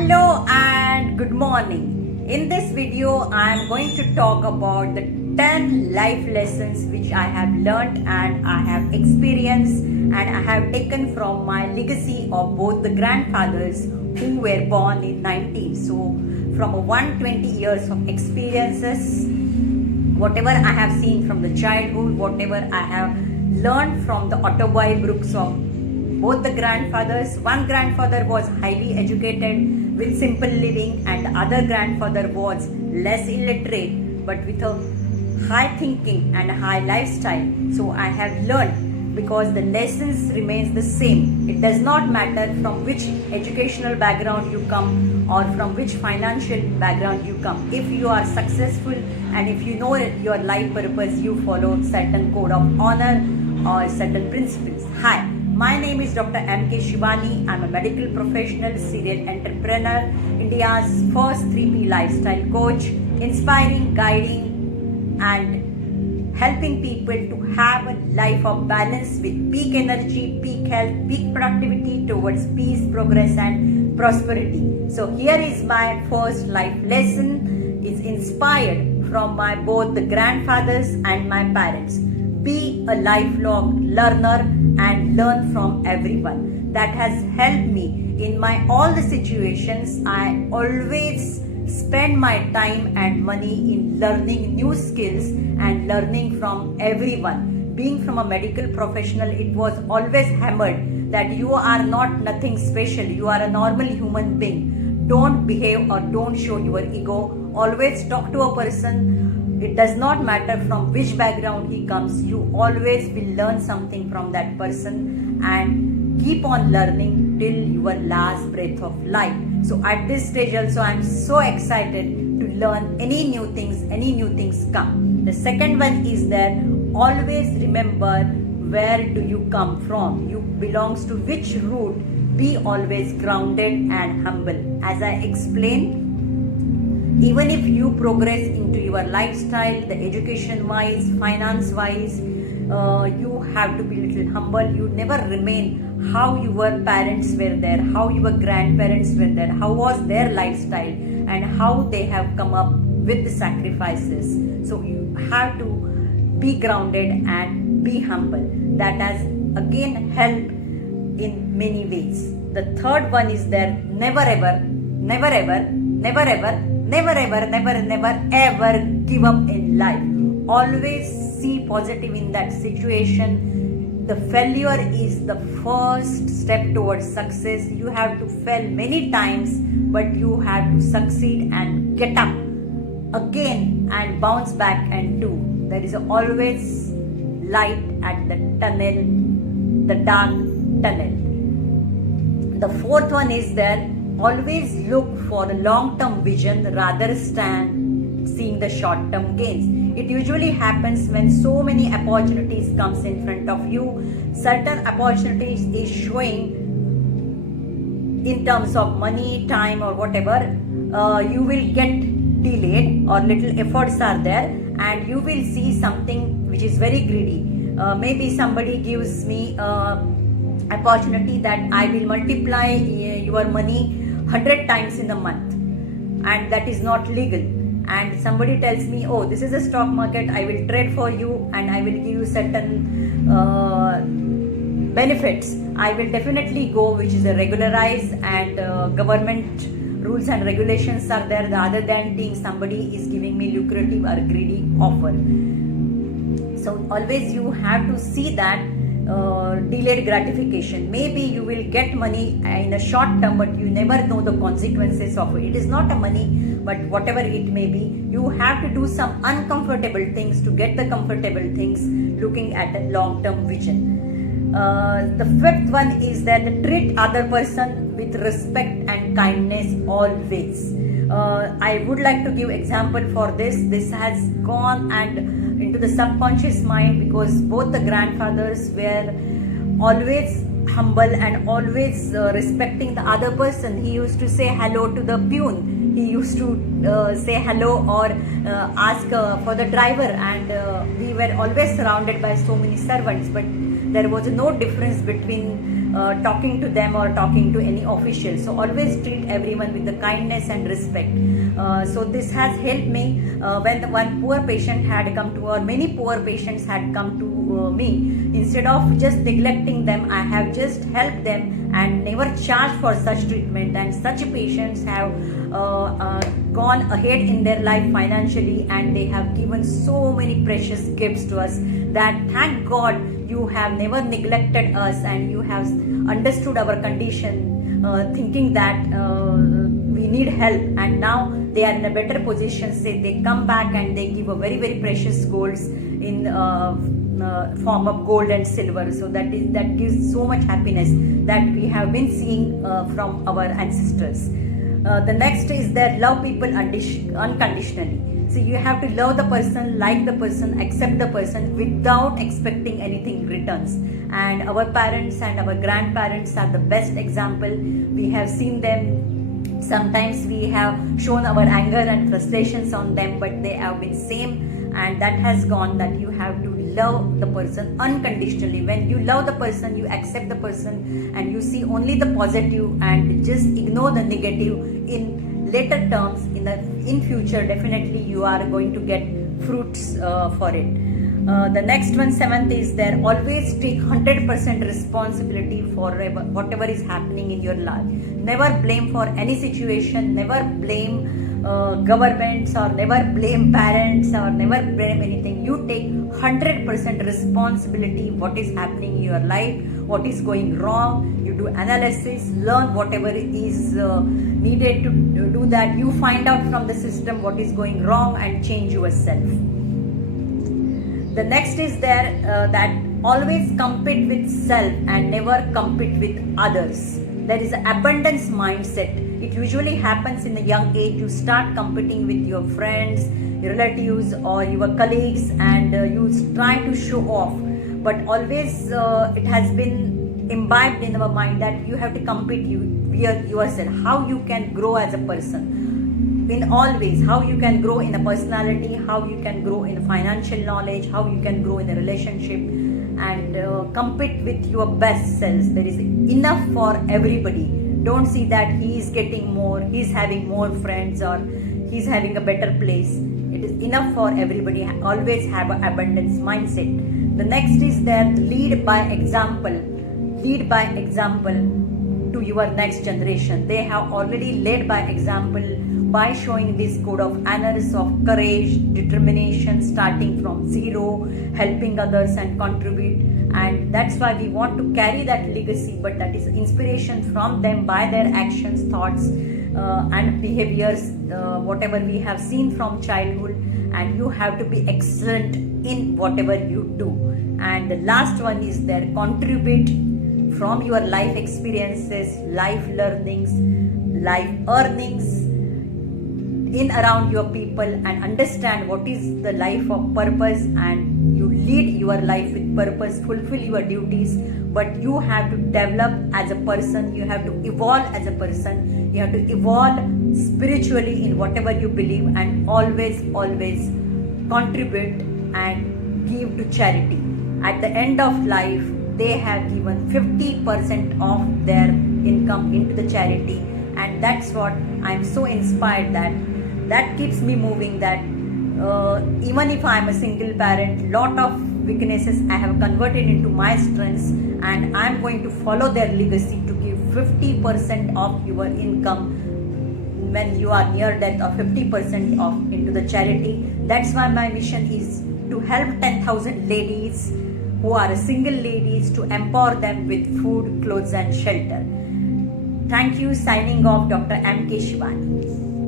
Hello and good morning. In this video, I am going to talk about the 10 life lessons which I have learnt and I have experienced and I have taken from my legacy of both the grandfathers who were born in 19. So, from 120 years of experiences, whatever I have seen from the childhood, whatever I have learned from the autobiographies of both the grandfathers. One grandfather was highly educated with simple living and the other grandfather was less illiterate but with a high thinking and a high lifestyle. So I have learned because the lessons remains the same. It does not matter from which educational background you come or from which financial background you come. If you are successful and if you know your life purpose, you follow certain code of honor or certain principles. Hi. My name is Dr. M.K. Shivani. I'm a medical professional, serial entrepreneur, India's first 3P lifestyle coach, inspiring, guiding and helping people to have a life of balance with peak energy, peak health, peak productivity towards peace, progress and prosperity. So here is my first life lesson. It's inspired from my both the grandfathers and my parents. Be a lifelong learner and learn from everyone. That has helped me in my all the situations. I always spend my time and money in learning new skills and learning from everyone. Being from a medical professional, it was always hammered that you are not nothing special. You are a normal human being. Don't behave or don't show your ego. Always talk to a person. It does not matter from which background he comes, you always will learn something from that person and keep on learning till your last breath of life. So at this stage also I am so excited to learn any new things come. The second one is that always remember where do you come from, you belongs to which root, be always grounded and humble. As I explained, even if you progress into your lifestyle, the education wise, finance wise, you have to be little humble. You never remain how your parents were there, how your grandparents were there, how was their lifestyle and how they have come up with the sacrifices. So you have to be grounded and be humble. That has again helped in many ways. The third one is there, never ever give up in life. Always see positive in that situation. The failure is the first step towards success. You have to fail many times, but you have to succeed and get up again and bounce back and do. There is always light at the tunnel, the dark tunnel. The fourth one is that always look for the long-term vision rather than seeing the short-term gains. It usually happens when so many opportunities comes in front of you. Certain opportunities is showing in terms of money, time or whatever. You will get delayed or little efforts are there and you will see something which is very greedy. Maybe somebody gives me opportunity that I will multiply your money 100 times in a month and that is not legal, and somebody tells me, oh, this is a stock market, I will trade for you and I will give you certain benefits. I will definitely go, which is a regularized and government rules and regulations are there rather than being somebody is giving me lucrative or greedy offer. So always you have to see that delayed gratification. Maybe you will get money in a short term, but you never know the consequences of it. It is not a money, but whatever it may be, you have to do some uncomfortable things to get the comfortable things, looking at a long-term vision. The fifth one is that treat other person with respect and kindness always. I would like to give example for this. This has gone and into the subconscious mind because both the grandfathers were always humble and always respecting the other person. He used to say hello to the peon. He used to say hello or ask for the driver, and we were always surrounded by so many servants. But There was no difference between talking to them or talking to any official. So always treat everyone with the kindness and respect. So this has helped me when one poor patient had come to, or many poor patients had come to me. Instead of just neglecting them, I have just helped them and never charged for such treatment. And such patients have gone ahead in their life financially, and they have given so many precious gifts to us, that thank God you have never neglected us, and you have understood our condition, thinking that we need help, and now they are in a better position. Say they come back and they give a very, very precious golds in form of gold and silver. So that gives so much happiness that we have been seeing from our ancestors. The next is that love people unconditionally. So you have to love the person, like the person, accept the person without expecting anything in returns. And our parents and our grandparents are the best example. We have seen them. Sometimes we have shown our anger and frustrations on them, but they have been same, and that has gone. That you have to love the person unconditionally. When you love the person, you accept the person, and you see only the positive and just ignore the negative. In later terms, in future, definitely you are going to get fruits for it. The next one, seventh, is there always take 100% responsibility for whatever is happening in your life. Never blame for any situation, never blame governments, or never blame parents, or never blame anything. You take 100% responsibility what is happening in your life, what is going wrong. You do analysis, learn whatever is needed to do that. You find out from the system what is going wrong and change yourself. The next is there that always compete with self and never compete with others. There is an abundance mindset. It usually happens in a young age. You start competing with your friends, your relatives, or your colleagues, and you try to show off. But always it has been imbibed in our mind that you have to compete yourself. How you can grow as a person in all ways, how you can grow in a personality, how you can grow in financial knowledge, how you can grow in a relationship, and compete with your best selves. There is enough for everybody. Don't see that he is getting more, he is having more friends, or he is having a better place. It is enough for everybody. Always have an abundance mindset. The next is that lead by example. Lead by example to your next generation. They have already led by example by showing this code of honors of courage, determination, starting from zero, helping others and contribute. And that's why we want to carry that legacy, but that is inspiration from them by their actions, thoughts, and behaviors, whatever we have seen from childhood. And you have to be excellent in whatever you do. And the last one is there, contribute from your life experiences, life learnings, life earnings in around your people, and understand what is the life of purpose, and you lead your life with purpose, fulfill your duties. But you have to develop as a person, you have to evolve as a person, you have to evolve spiritually in whatever you believe, and always contribute and give to charity. At the end of life, they have given 50% of their income into the charity, and that's what I'm so inspired that keeps me moving, that even if I'm a single parent, lot of weaknesses I have converted into my strengths, and I'm going to follow their legacy to give 50% of your income when you are near death, or 50% of into the charity. That's why my mission is to help 10,000 ladies who are single ladies, to empower them with food, clothes and shelter. Thank you. Signing off, Dr. M. K. Shivani.